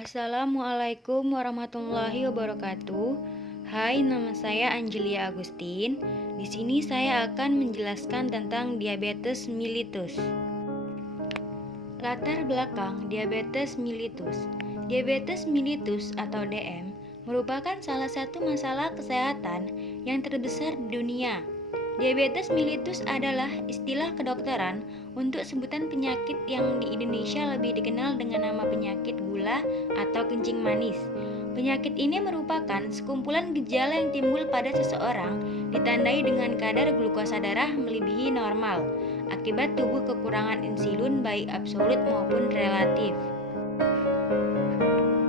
Assalamualaikum warahmatullahi wabarakatuh. Hai, nama saya Angelia Agustin. Di sini saya akan menjelaskan tentang diabetes mellitus. Latar belakang diabetes mellitus. Diabetes mellitus atau DM merupakan salah satu masalah kesehatan yang terbesar di dunia. Diabetes mellitus adalah istilah kedokteran untuk sebutan penyakit yang di Indonesia lebih dikenal dengan nama penyakit gula atau kencing manis. Penyakit ini merupakan sekumpulan gejala yang timbul pada seseorang ditandai dengan kadar glukosa darah melebihi normal akibat tubuh kekurangan insulin baik absolut maupun relatif.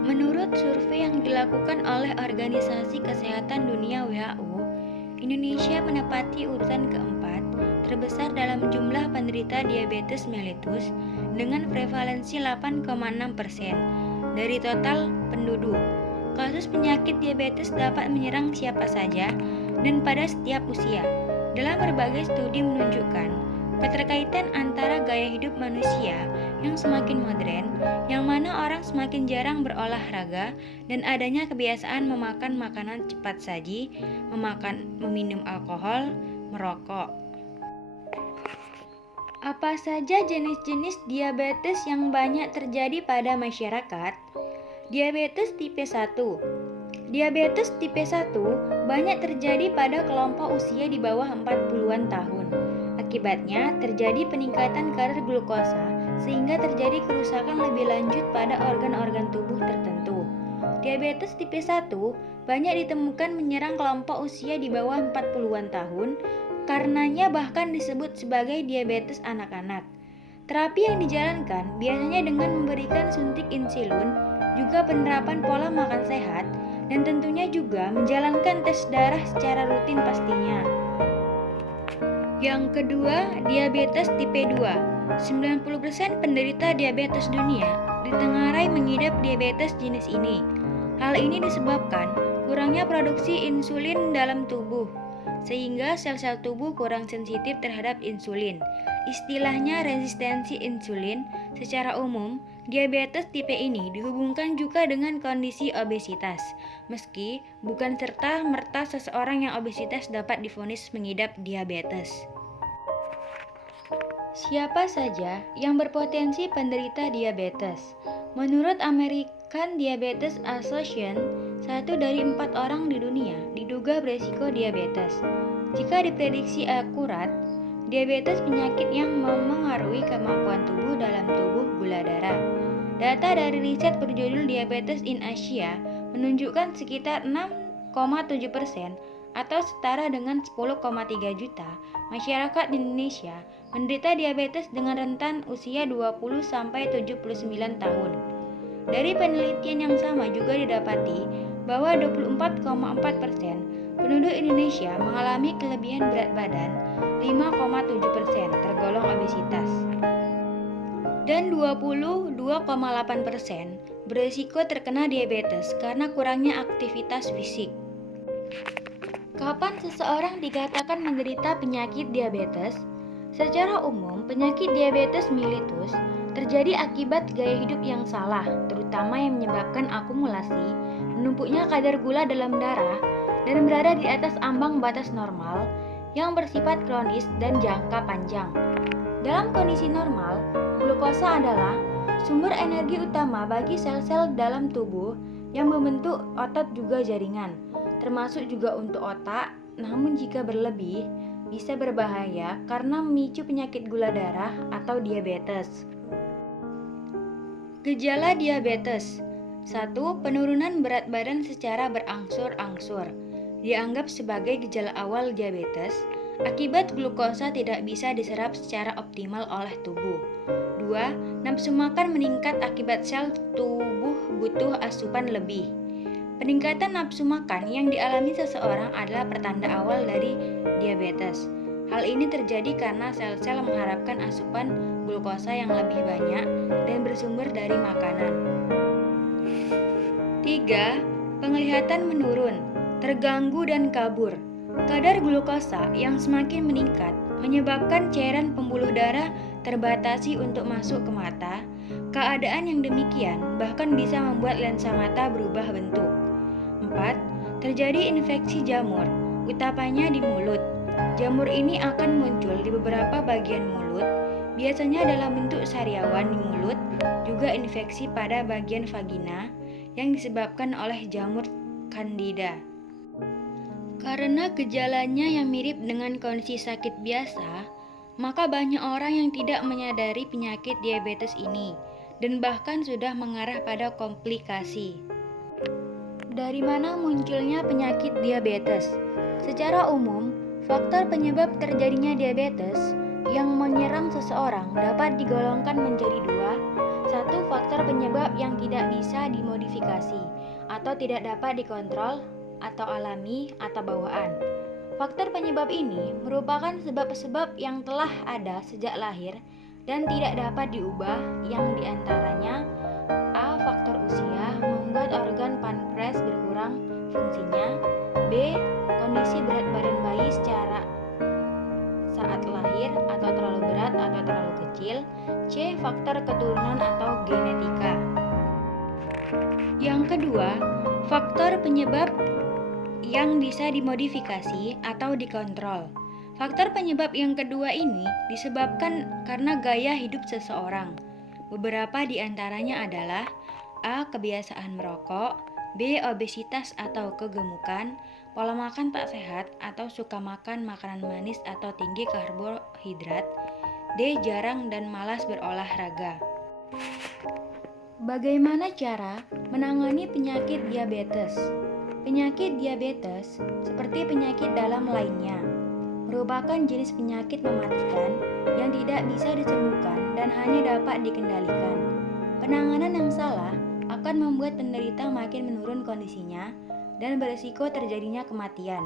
Menurut survei yang dilakukan oleh Organisasi Kesehatan Dunia WHO, Indonesia menempati urutan keempat terbesar dalam jumlah penderita diabetes mellitus dengan prevalensi 8,6% dari total penduduk. Kasus penyakit diabetes dapat menyerang siapa saja dan pada setiap usia. Dalam berbagai studi menunjukkan keterkaitan antara gaya hidup manusia yang semakin modern, yang mana orang semakin jarang berolahraga, dan adanya kebiasaan memakan makanan cepat saji, meminum alkohol, merokok. Apa saja jenis-jenis diabetes yang banyak terjadi pada masyarakat? Diabetes tipe 1. Diabetes tipe 1 banyak terjadi pada kelompok usia di bawah 40-an tahun. Akibatnya terjadi peningkatan kadar glukosa sehingga terjadi kerusakan lebih lanjut pada organ-organ tubuh tertentu. Diabetes tipe 1 banyak ditemukan menyerang kelompok usia di bawah 40-an tahun, karenanya bahkan disebut sebagai diabetes anak-anak. Terapi yang dijalankan biasanya dengan memberikan suntik insulin, juga penerapan pola makan sehat, dan tentunya juga menjalankan tes darah secara rutin pastinya. Yang kedua, diabetes tipe 2. 90% penderita diabetes dunia ditengarai mengidap diabetes jenis ini. Hal ini disebabkan kurangnya produksi insulin dalam tubuh, sehingga sel-sel tubuh kurang sensitif terhadap insulin. Istilahnya resistensi insulin. Secara umum, diabetes tipe ini dihubungkan juga dengan kondisi obesitas, meski bukan serta-merta seseorang yang obesitas dapat divonis mengidap diabetes. Siapa saja yang berpotensi penderita diabetes? Menurut American Diabetes Association, 1 dari 4 orang di dunia diduga beresiko diabetes. Jika diprediksi akurat, diabetes penyakit yang memengaruhi kemampuan tubuh dalam tubuh gula darah. Data dari riset berjudul Diabetes in Asia menunjukkan sekitar 6,7% atau setara dengan 10,3 juta masyarakat di Indonesia menderita diabetes dengan rentan usia 20-79 tahun. Dari penelitian yang sama juga didapati bahwa 24,4% penduduk Indonesia mengalami kelebihan berat badan, 5,7% tergolong obesitas, dan 22,8% beresiko terkena diabetes karena kurangnya aktivitas fisik. Kapan seseorang dikatakan menderita penyakit diabetes? Secara umum, penyakit diabetes mellitus terjadi akibat gaya hidup yang salah, terutama yang menyebabkan akumulasi, menumpuknya kadar gula dalam darah, dan berada di atas ambang batas normal yang bersifat kronis dan jangka panjang. Dalam kondisi normal, glukosa adalah sumber energi utama bagi sel-sel dalam tubuh yang membentuk otot juga jaringan, termasuk juga untuk otak. Namun jika berlebih, bisa berbahaya karena memicu penyakit gula darah atau diabetes. Gejala diabetes. 1. Penurunan berat badan secara berangsur-angsur. Dianggap sebagai gejala awal diabetes akibat glukosa tidak bisa diserap secara optimal oleh tubuh. 2. Nafsu makan meningkat akibat sel tubuh butuh asupan lebih. Peningkatan nafsu makan yang dialami seseorang adalah pertanda awal dari diabetes. Hal ini terjadi karena sel-sel mengharapkan asupan glukosa yang lebih banyak dan bersumber dari makanan. 3. Penglihatan menurun, terganggu dan kabur. Kadar glukosa yang semakin meningkat menyebabkan cairan pembuluh darah terbatasi untuk masuk ke mata. Keadaan yang demikian bahkan bisa membuat lensa mata berubah bentuk. 4. Terjadi infeksi jamur, utamanya di mulut. Jamur ini akan muncul di beberapa bagian mulut, biasanya dalam bentuk sariawan di mulut, juga infeksi pada bagian vagina yang disebabkan oleh jamur Candida. Karena gejalanya yang mirip dengan kondisi sakit biasa, maka banyak orang yang tidak menyadari penyakit diabetes ini dan bahkan sudah mengarah pada komplikasi. Dari mana munculnya penyakit diabetes? Secara umum, faktor penyebab terjadinya diabetes yang menyerang seseorang dapat digolongkan menjadi dua. Satu, faktor penyebab yang tidak bisa dimodifikasi atau tidak dapat dikontrol atau alami atau bawaan. Faktor penyebab ini merupakan sebab-sebab yang telah ada sejak lahir dan tidak dapat diubah, yang diantaranya A. Faktor usia membuat organ pankreas berkurang fungsinya. B. Kondisi berat badan bayi secara saat lahir atau terlalu berat atau terlalu kecil. C. Faktor keturunan atau genetika. Yang kedua, faktor penyebab yang bisa dimodifikasi atau dikontrol. Faktor penyebab yang kedua ini disebabkan karena gaya hidup seseorang. Beberapa di antaranya adalah A. Kebiasaan merokok, B. Obesitas atau kegemukan, pola makan tak sehat atau suka makan makanan manis atau tinggi karbohidrat, D. Jarang dan malas berolahraga. Bagaimana cara menangani penyakit diabetes? Penyakit diabetes, seperti penyakit dalam lainnya, merupakan jenis penyakit mematikan yang tidak bisa disembuhkan dan hanya dapat dikendalikan. Penanganan yang salah akan membuat penderita makin menurun kondisinya dan berisiko terjadinya kematian.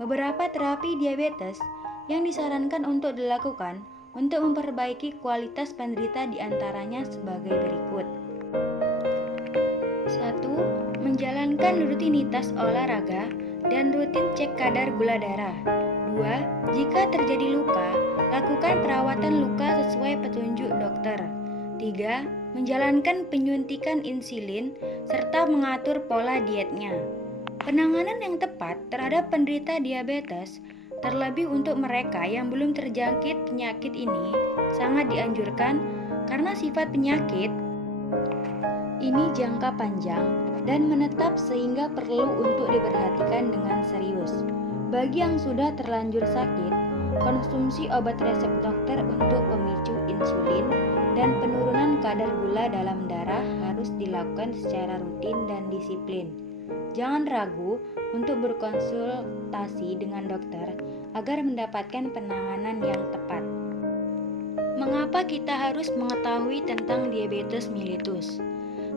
Beberapa terapi diabetes yang disarankan untuk dilakukan untuk memperbaiki kualitas penderita diantaranya sebagai berikut. 1. Menjalankan rutinitas olahraga dan rutin cek kadar gula darah. 2. Jika terjadi luka, lakukan perawatan luka sesuai petunjuk dokter. 3. Menjalankan penyuntikan insulin serta mengatur pola dietnya. Penanganan yang tepat terhadap penderita diabetes, terlebih untuk mereka yang belum terjangkit penyakit ini, sangat dianjurkan karena sifat penyakit ini jangka panjang dan menetap sehingga perlu untuk diperhatikan dengan serius. Bagi yang sudah terlanjur sakit, konsumsi obat resep dokter untuk pemicu insulin dan penurunan kadar gula dalam darah harus dilakukan secara rutin dan disiplin. Jangan ragu untuk berkonsultasi dengan dokter agar mendapatkan penanganan yang tepat. Mengapa kita harus mengetahui tentang diabetes mellitus?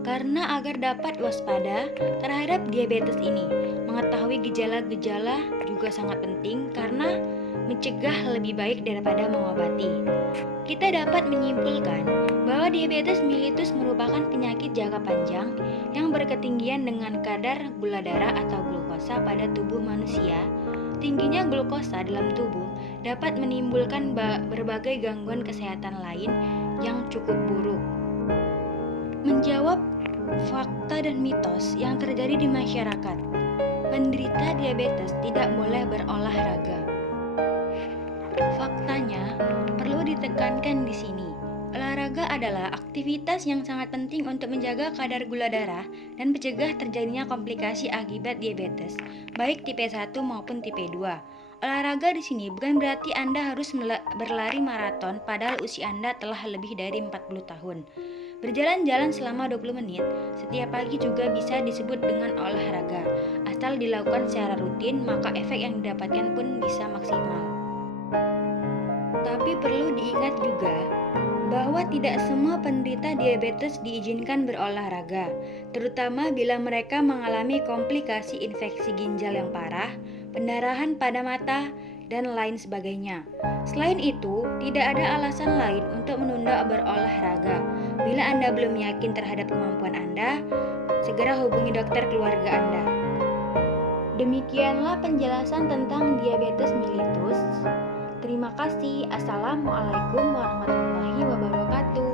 Karena agar dapat waspada terhadap diabetes ini, mengetahui gejala-gejala juga sangat penting karena mencegah lebih baik daripada mengobati. Kita dapat menyimpulkan bahwa diabetes mellitus merupakan penyakit jangka panjang yang berketinggian dengan kadar gula darah atau glukosa pada tubuh manusia. Tingginya glukosa dalam tubuh dapat menimbulkan berbagai gangguan kesehatan lain yang cukup buruk. Menjawab fakta dan mitos yang terjadi di masyarakat, penderita diabetes tidak boleh berolahraga. Faktanya, perlu ditekankan di sini. Olahraga adalah aktivitas yang sangat penting untuk menjaga kadar gula darah dan mencegah terjadinya komplikasi akibat diabetes, baik tipe 1 maupun tipe 2. Olahraga di sini bukan berarti Anda harus berlari maraton padahal usia Anda telah lebih dari 40 tahun. Berjalan-jalan selama 20 menit setiap pagi juga bisa disebut dengan olahraga. Asal dilakukan secara rutin, maka efek yang didapatkan pun bisa maksimal. Tapi perlu diingat juga bahwa tidak semua penderita diabetes diizinkan berolahraga, terutama bila mereka mengalami komplikasi infeksi ginjal yang parah, pendarahan pada mata, dan lain sebagainya. Selain itu, tidak ada alasan lain untuk menunda berolahraga. Bila Anda belum yakin terhadap kemampuan Anda, segera hubungi dokter keluarga Anda. Demikianlah penjelasan tentang diabetes mellitus. Terima kasih. Assalamualaikum warahmatullahi wabarakatuh.